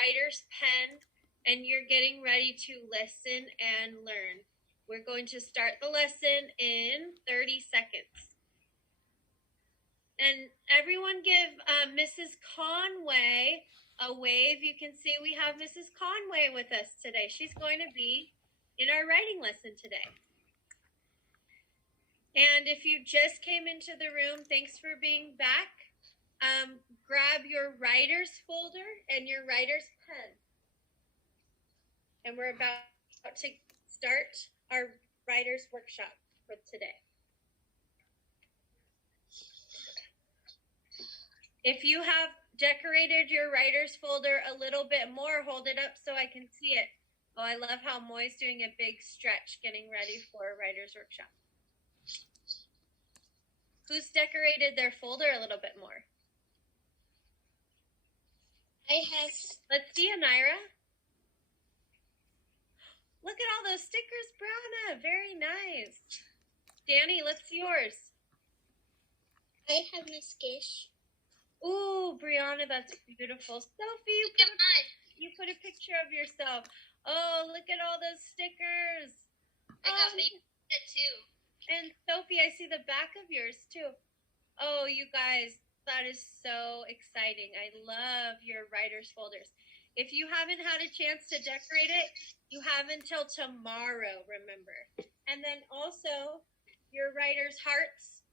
writer's pen and you're getting ready to listen and learn. We're going to start the lesson in 30 seconds. And everyone give Mrs. Conway a wave. You can see we have Mrs. Conway with us today. She's going to be in our writing lesson today. And if you just came into the room, thanks for being back. Grab your writer's folder and your writer's pen. And we're about to start our writer's workshop for today. If you have decorated your writer's folder a little bit more, hold it up so I can see it. Oh, I love how Moy's doing a big stretch getting ready for a writer's workshop. Who's decorated their folder a little bit more? I have. Let's see, Anira. Look at all those stickers, Brianna. Very nice. Danny, let's see yours. I have Miss Gish. Ooh, Brianna, that's beautiful. Sophie, you put a picture of yourself. Oh, look at all those stickers. I got baby too. And Sophie, I see the back of yours too. Oh, you guys, that is so exciting. I love your writer's folders. If you haven't had a chance to decorate it, you have until tomorrow, remember. And then also, your writer's hearts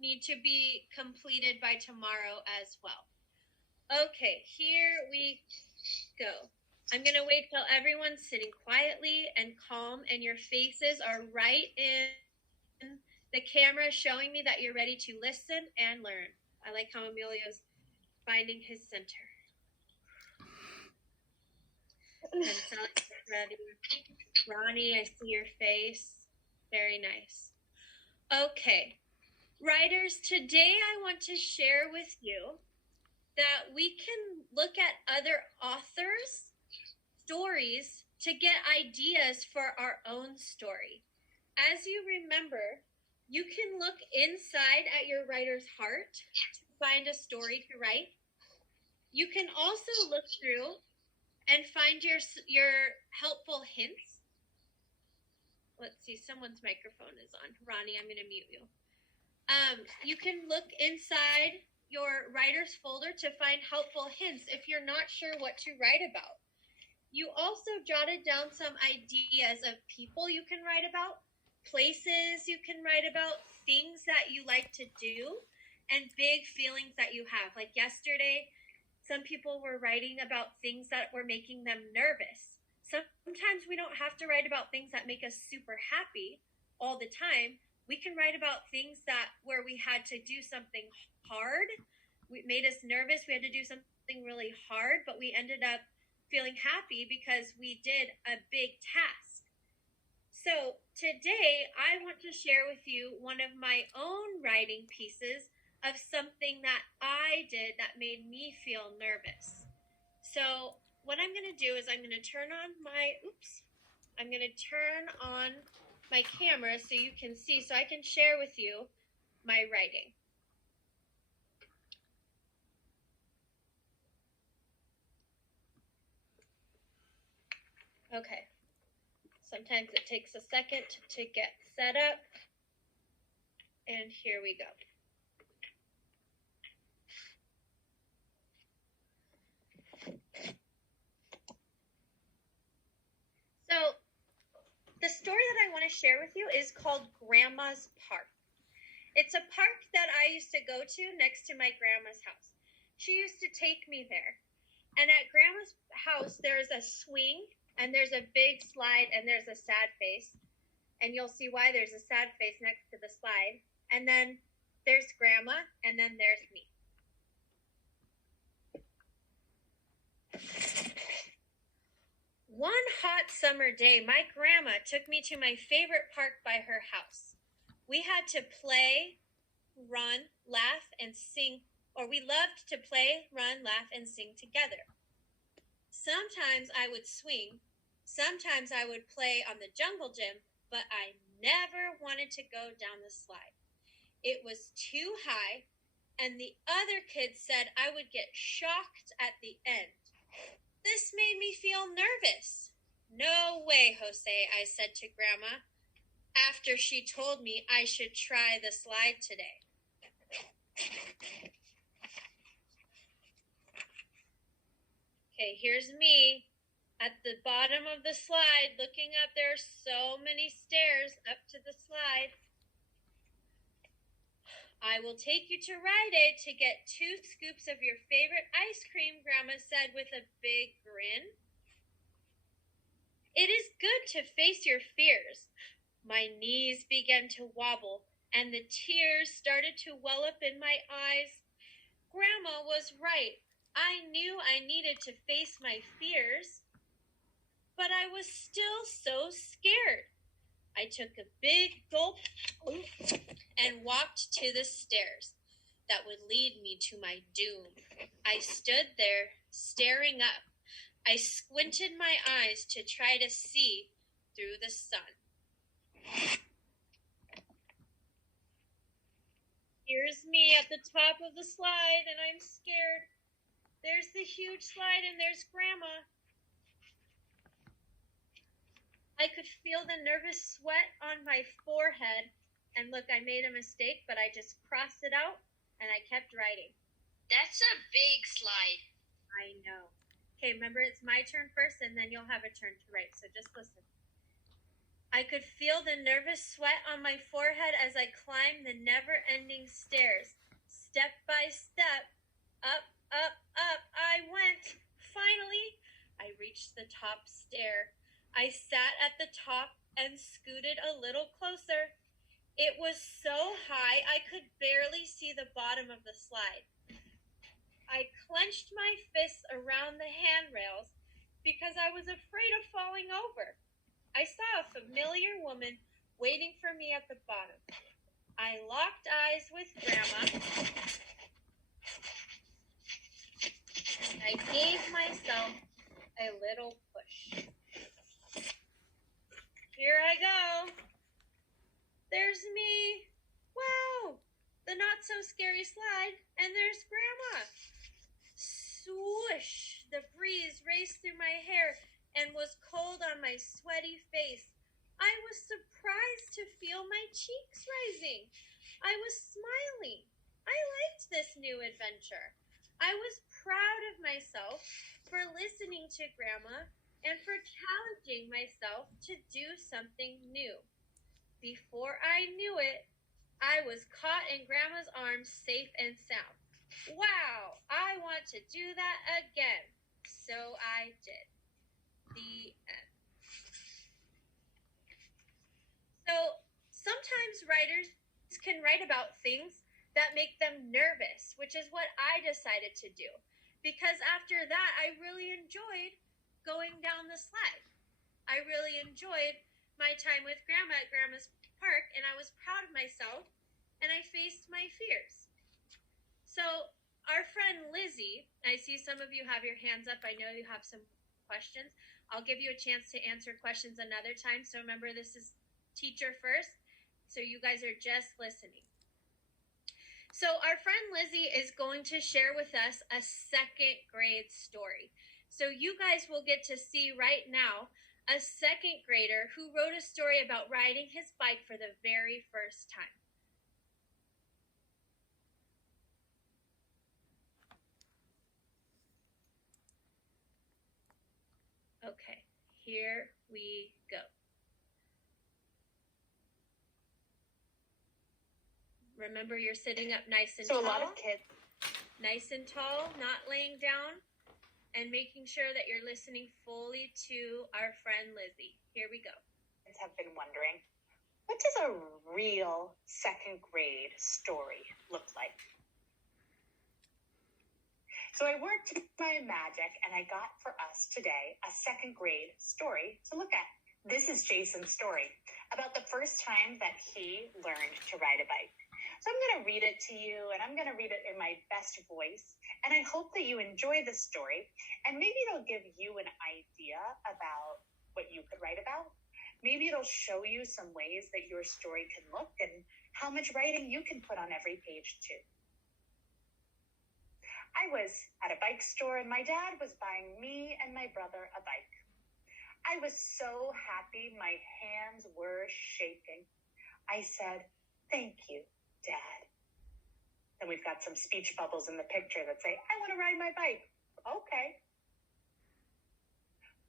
need to be completed by tomorrow as well. Okay, here we go. I'm going to wait till everyone's sitting quietly and calm and your faces are right in the camera showing me that you're ready to listen and learn. I like how Emilio's finding his center. And Sally's ready. Ronnie, I see your face. Very nice. Okay. Writers, today I want to share with you that we can look at other authors' stories to get ideas for our own story. As you remember, you can look inside at your writer's heart to find a story to write. You can also look through and find your helpful hints. Let's see, someone's microphone is on. Ronnie, I'm going to mute you. You can look inside your writer's folder to find helpful hints if you're not sure what to write about. You also jotted down some ideas of people you can write about, places you can write about, things that you like to do, and big feelings that you have. Like yesterday, some people were writing about things that were making them nervous. Sometimes we don't have to write about things that make us super happy all the time. We can write about things where we had to do something hard. It made us nervous. We had to do something really hard, but we ended up feeling happy because we did a big task. So today I want to share with you one of my own writing pieces of something that I did that made me feel nervous. So what I'm going to do is I'm going to turn on my camera so you can see, so I can share with you my writing. Okay. Sometimes it takes a second to get set up. And here we go. So, the story that I want to share with you is called Grandma's Park. It's a park that I used to go to next to my grandma's house. She used to take me there. And at Grandma's house, there's a swing, and there's a big slide, and there's a sad face. And you'll see why there's a sad face next to the slide. And then there's Grandma, and then there's me. One hot summer day, my grandma took me to my favorite park by her house. We had to play, run, laugh, and sing, or we loved to play, run, laugh, and sing together. Sometimes I would swing, sometimes I would play on the jungle gym, but I never wanted to go down the slide. It was too high, and the other kids said I would get shocked at the end. This This made me feel nervous. No way, Jose, I said to Grandma, after she told me I should try the slide today. Okay, here's me at the bottom of the slide looking up. There are so many stairs up to the slide. I will take you to Rite Aid to get 2 scoops of your favorite ice cream, Grandma said with a big grin. It is good to face your fears. My knees began to wobble and the tears started to well up in my eyes. Grandma was right. I knew I needed to face my fears, but I was still so scared. I took a big gulp and walked to the stairs that would lead me to my doom. I stood there, staring up. I squinted my eyes to try to see through the sun. Here's me at the top of the slide, and I'm scared. There's the huge slide, and there's Grandma. I could feel the nervous sweat on my forehead. And look, I made a mistake, but I just crossed it out, and I kept writing. That's a big slide. I know. Okay, remember, it's my turn first, and then you'll have a turn to write, so just listen. I could feel the nervous sweat on my forehead as I climbed the never-ending stairs. Step by step, up, up, up, I went. Finally, I reached the top stair. I sat at the top and scooted a little closer. It was so high I could barely see the bottom of the slide. I clenched my fists around the handrails because I was afraid of falling over. I saw a familiar woman waiting for me at the bottom. I locked eyes with Grandma. I gave myself a little push. Here I go. There's me. Wow, the not-so-scary slide, and there's Grandma. Swoosh! The breeze raced through my hair and was cold on my sweaty face. I was surprised to feel my cheeks rising. I was smiling. I liked this new adventure. I was proud of myself for listening to Grandma and for challenging myself to do something new. Before I knew it, I was caught in Grandma's arms safe and sound. Wow, I want to do that again. So I did. The end. So sometimes writers can write about things that make them nervous, which is what I decided to do. Because after that, I really enjoyed going down the slide. I really enjoyed my time with Grandma at Grandma's park, and I was proud of myself, and I faced my fears. So our friend Lizzie, I see some of you have your hands up. I know you have some questions. I'll give you a chance to answer questions another time. So remember, this is teacher first, so you guys are just listening. So our friend Lizzie is going to share with us a 2nd grade story. So you guys will get to see right now a 2nd grader who wrote a story about riding his bike for the very first time. Okay, here we go. Remember, you're sitting up nice and tall. So a lot of kids. Nice and tall, not laying down, and making sure that you're listening fully to our friend Lizzie. Here we go. Have been wondering, what does a real 2nd grade story look like? So I worked my magic and I got for us today a 2nd grade story to look at. This is Jason's story about the first time that he learned to ride a bike. So I'm going to read it to you, and I'm going to read it in my best voice. And I hope that you enjoy the story, and maybe it'll give you an idea about what you could write about. Maybe it'll show you some ways that your story can look and how much writing you can put on every page too. I was at a bike store and my dad was buying me and my brother a bike. I was so happy, my hands were shaking. I said, "Thank you, Dad." Then we've got some speech bubbles in the picture that say, "I want to ride my bike." Okay.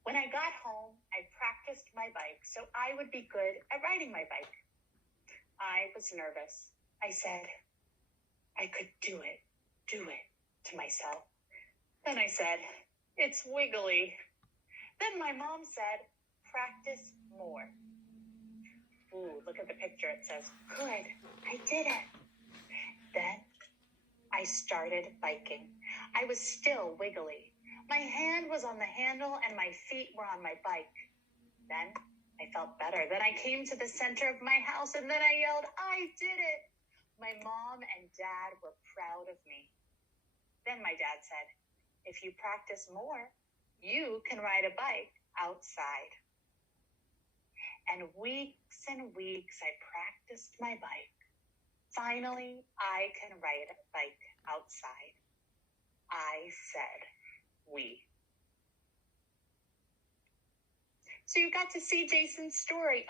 When I got home, I practiced my bike so I would be good at riding my bike. I was nervous. I said, "I could do it, to myself. Then I said, "It's wiggly." Then my mom said, "Practice more." Ooh, look at the picture. It says, "Good, I did it." Then I started biking. I was still wiggly. My hand was on the handle and my feet were on my bike. Then I felt better. Then I came to the center of my house and then I yelled, "I did it." My mom and dad were proud of me. Then my dad said, "If you practice more, you can ride a bike outside." And weeks I practiced my bike. Finally, I can ride a bike outside. I said, we. So you got to see Jason's story.